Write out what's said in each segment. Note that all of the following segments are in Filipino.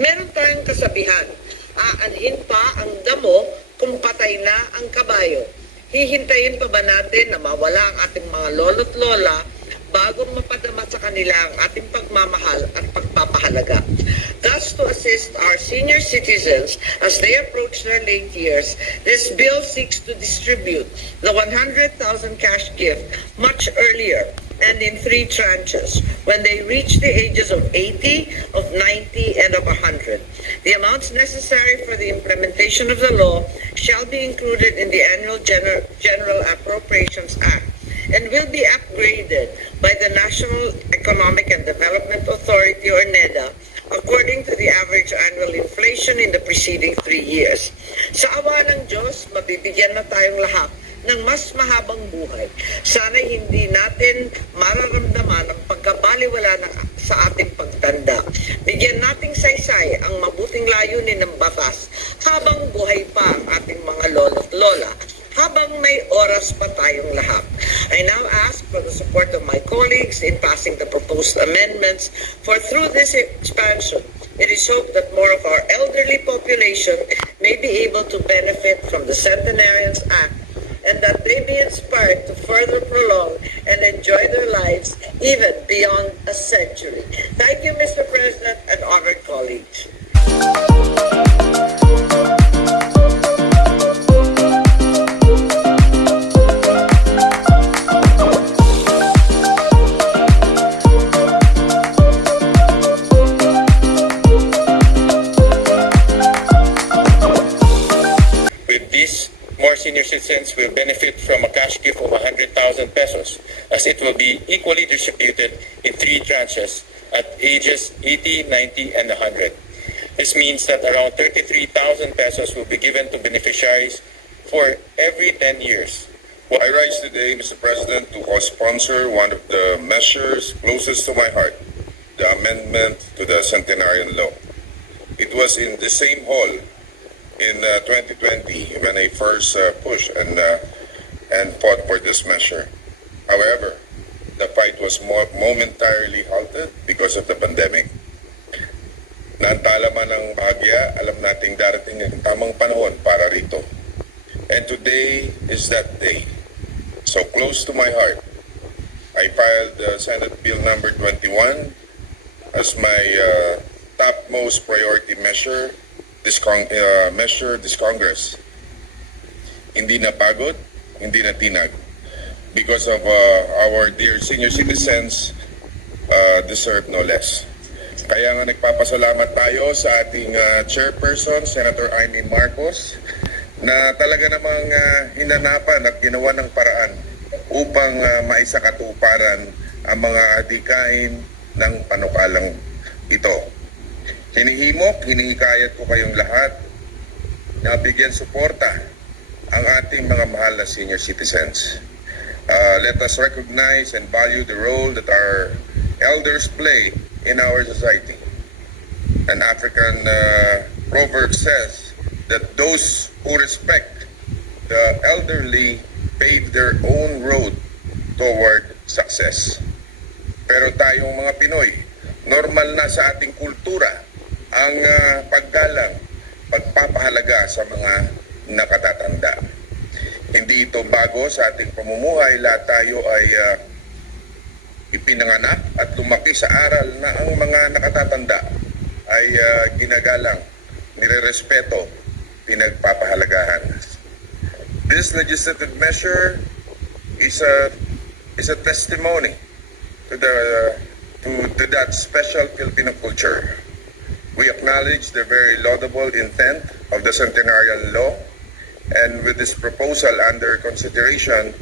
Meron tayong kasabihan, aanhin pa ang damo kung patay na ang kabayo. Hihintayin pa ba natin na mawala ang ating mga lolo't lola bago mapadama sa kanila ang ating pagmamahal at pagpapahalaga? Thus, to assist our senior citizens as they approach their late years, this bill seeks to distribute the 100,000 cash gift much earlier and in 3 tranches when they reach the ages of 80, of 90, and of 100. The amounts necessary for the implementation of the law shall be included in the annual General Appropriations Act and will be upgraded by the National Economic and Development Authority or NEDA according to the average annual inflation in the preceding 3 years. Sa awa ng Diyos, mabibigyan na tayong lahat ng mas mahabang buhay. Sana'y hindi natin mararamdaman ang pagkabaliwala sa ating pagtanda. Bigyan nating saysay ang mabuting layunin ng batas habang buhay pa ang ating mga lolo't lola, habang may oras pa tayong lahat. I now ask for the support of my colleagues in passing the proposed amendments, for through this expansion, it is hoped that more of our elderly population may be able to benefit from the Centenarian Act and that they be inspired to further prolong and enjoy their lives even beyond a century. Thank you, Mr. President and honored colleagues. More senior citizens will benefit from a cash gift of 100,000 pesos as it will be equally distributed in 3 tranches at ages 80, 90, and 100. This means that around 33,000 pesos will be given to beneficiaries for every 10 years. I rise today, Mr. President, to co-sponsor one of the measures closest to my heart, the amendment to the Centenarian Law. It was in the same hall in 2020 when I first pushed and fought for this measure. However, the fight was momentarily halted because of the pandemic. Naantala man ang bahagya, alam nating darating ang tamang panahon para rito. And today is that day. So close to my heart, I filed Senate Bill number 21 as my topmost priority measure this Congress. Hindi napagod, hindi natinag because of our dear senior citizens deserve no less. Kaya nga nagpapasalamat tayo sa ating chairperson, Senator Imee Marcos, na talaga namang hinanapan at ginawa ng paraan upang maisakatuparan ang mga adikain ng panukalang ito. Hinihimok, hinihikayat ko kayong lahat na bigyan suporta ang ating mga mahal na senior citizens. Let us recognize and value the role that our elders play in our society. An African proverb says that those who respect the elderly pave their own road toward success. Pero tayong mga Pinoy, normal na sa ating kultura ang paggalang, pagpapahalaga sa mga nakatatanda. Hindi ito bago sa ating pamumuhay. Lahat tayo ay ipinanganak at lumaki sa aral na ang mga nakatatanda ay ginagalang, nirerespeto, pinagpapahalagahan. This legislative measure is a testimony to that special Filipino culture. We acknowledge the very laudable intent of the Centenarian Law, and with this proposal under consideration,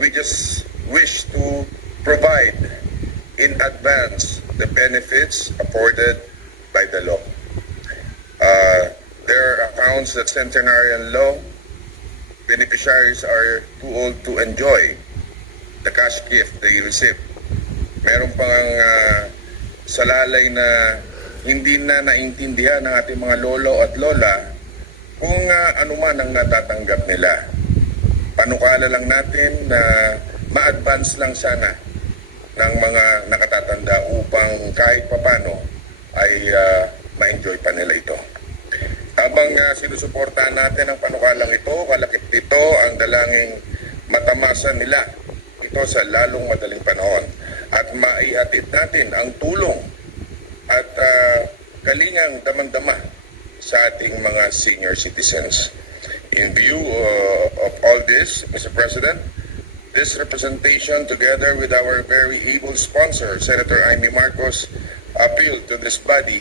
we just wish to provide in advance the benefits afforded by the law. There are accounts that Centenarian Law beneficiaries are too old to enjoy the cash gift they receive. Meron pang salalay na hindi na naintindihan ng ating mga lolo at lola kung ano man ang natatanggap nila. Panukala lang natin na ma-advance lang sana ng mga nakatatanda upang kahit papano ay ma-enjoy pa nila ito. Habang sinusuportahan natin ang panukalang ito, kalakip nito ang dalangin matamasa nila ito sa lalong madaling panahon at maiatid natin ang tulong at kalingang damang-dama sa ating mga senior citizens. In view of all this, Mr. President, this representation together with our very able sponsor, Senator Imee Marcos, appealed to this body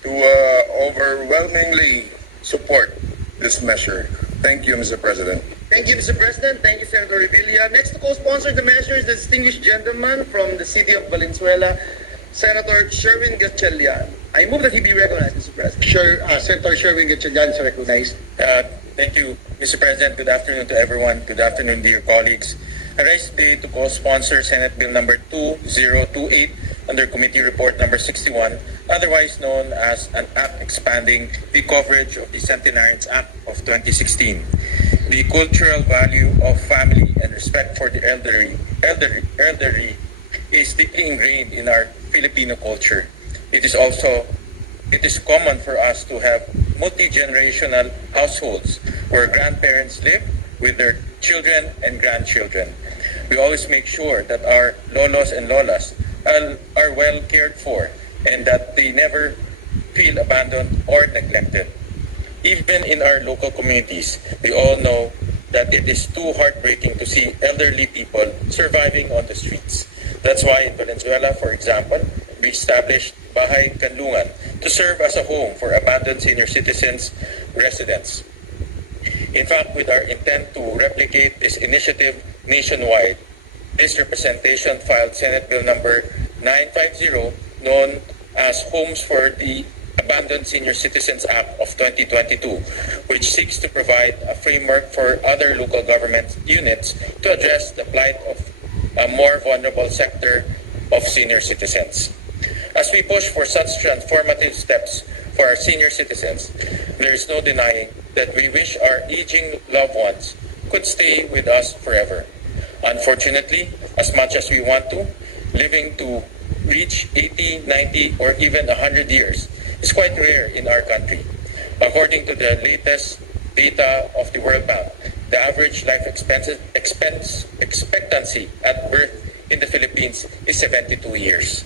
to overwhelmingly support this measure. Thank you, Mr. President. Thank you, Mr. President. Thank you, Senator Revilla. Next to co-sponsor the measure is the distinguished gentleman from the city of Valenzuela, Senator Sherwin Gatchalian. I move that he be recognized, Mr. President. Senator Sherwin Gatchalian is recognized. Thank you, Mr. President. Good afternoon to everyone. Good afternoon, dear colleagues. I rise today to co-sponsor Senate Bill number 2028 under Committee Report number 61, otherwise known as an act expanding the coverage of the Centenarian Act of 2016. The cultural value of family and respect for the elderly is deeply ingrained in our Filipino culture. It is common for us to have multi-generational households where grandparents live with their children and grandchildren. We always make sure that our lolos and lolas are well cared for and that they never feel abandoned or neglected. Even in our local communities, we all know that it is too heartbreaking to see elderly people surviving on the streets. That's why in Valenzuela, for example, we established Bahay Kanlungan to serve as a home for abandoned senior citizens residents. In fact, with our intent to replicate this initiative nationwide, this representation filed Senate Bill number 950, known as Homes for the Abandoned Senior Citizens Act of 2022, which seeks to provide a framework for other local government units to address the plight of a more vulnerable sector of senior citizens. As we push for such transformative steps for our senior citizens, there is no denying that we wish our aging loved ones could stay with us forever. Unfortunately, as much as we want to, living to reach 80, 90, or even 100 years is quite rare in our country. According to the latest data of the World Bank, the average life expectancy at birth in the Philippines is 72 years.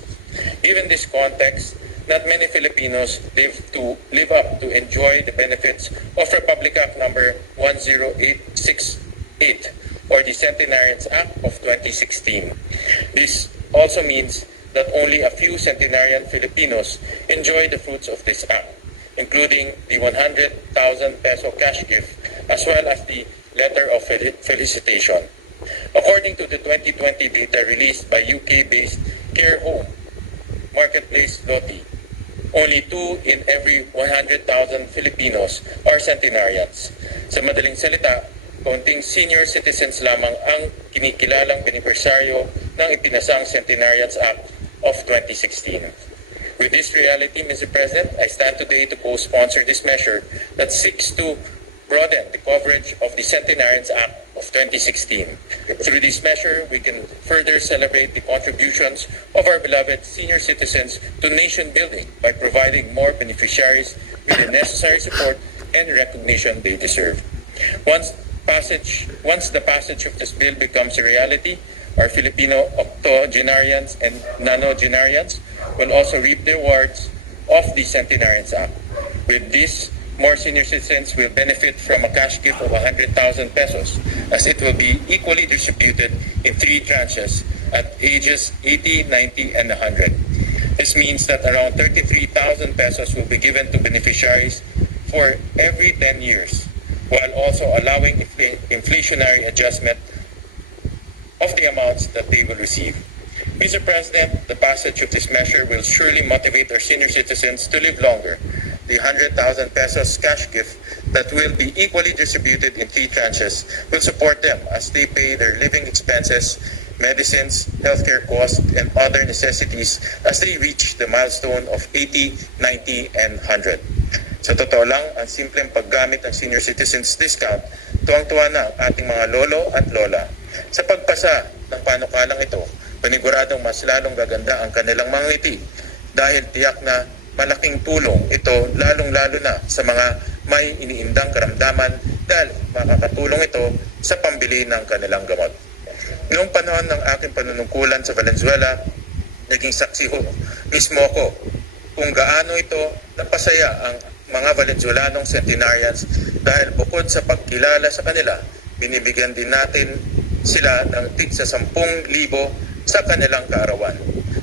Given this context, not many Filipinos live up to enjoy the benefits of Republic Act number 10868 or the Centenarian Act of 2016. This also means that only a few centenarian Filipinos enjoy the fruits of this act, including the 100,000 peso cash gift as well as the letter of felicitation. According to the 2020 data released by UK-based care home marketplace Loti, only 2 in every 100,000 Filipinos are centenarians. Sa madaling salita, kaunting senior citizens lamang ang kinikilalang benepisyaryo ng ipinasang Centenarian Act of 2016. With this reality, Mr. President, I stand today to co-sponsor this measure that seeks to broaden the coverage of the Centenarian Act of 2016. Through this measure, we can further celebrate the contributions of our beloved senior citizens to nation building by providing more beneficiaries with the necessary support and recognition they deserve. Once the passage of this bill becomes a reality, our Filipino octogenarians and nonagenarians will also reap the rewards of the Centenarian Act. With this, more senior citizens will benefit from a cash gift of 100,000 pesos as it will be equally distributed in 3 tranches at ages 80, 90, and 100. This means that around 33,000 pesos will be given to beneficiaries for every 10 years, while also allowing inflationary adjustment of the amounts that they will receive. Mr. President, the passage of this measure will surely motivate our senior citizens to live longer. The 100,000 pesos cash gift that will be equally distributed in 3 tranches will support them as they pay their living expenses, medicines, healthcare costs, and other necessities as they reach the milestone of 80, 90, and 100. Sa totoo lang, ang simpleng paggamit ng senior citizens discount, tuwang-tuwa na ang ating mga lolo at lola. Sa pagpasa ng panukalang ito, paniguradong mas lalong gaganda ang kanilang mga ngiti dahil tiyak na malaking tulong ito lalong-lalo na sa mga may iniindang karamdaman dahil makakatulong ito sa pambili ng kanilang gamot. Noong panahon ng aking panunungkulan sa Valenzuela, naging saksi ho mismo ako kung gaano ito napasaya ang mga Valenzuelanong Centenarians dahil bukod sa pagkilala sa kanila, binibigyan din natin sila ng tig sa 10,000 sa kanilang kaarawan.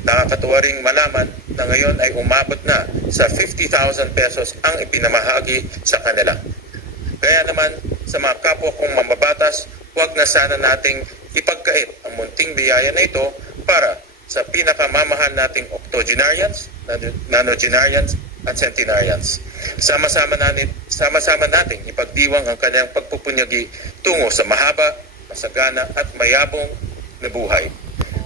Nakakatuwa ring malaman na ngayon ay umabot na sa 50,000 pesos ang ipinamahagi sa kanila. Kaya naman sa mga kapwa kong mambabatas, huwag na sana nating ipagkait ang munting biyaya na ito para sa pinakamamahal nating octogenarians, nonagenarians at centenarians. Sama-sama nating ipagdiwang ang kanilang pagpupunyagi tungo sa mahaba, masagana at mayabong na buhay.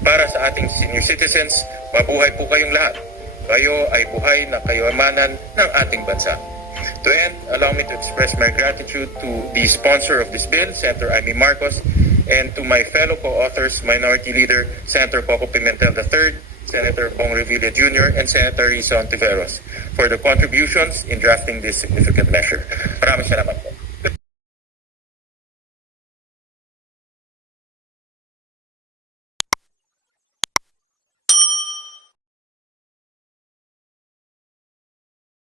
Para sa ating senior citizens, mabuhay po kayong lahat. Kayo ay buhay na kayamanan ng ating bansa. To end, allow me to express my gratitude to the sponsor of this bill, Senator Imee Marcos, and to my fellow co-authors, Minority Leader Senator Coco Pimentel III, Senator Bong Revilla Jr., and Senator Risa Ontiveros for the contributions in drafting this significant measure. Maraming salamat po.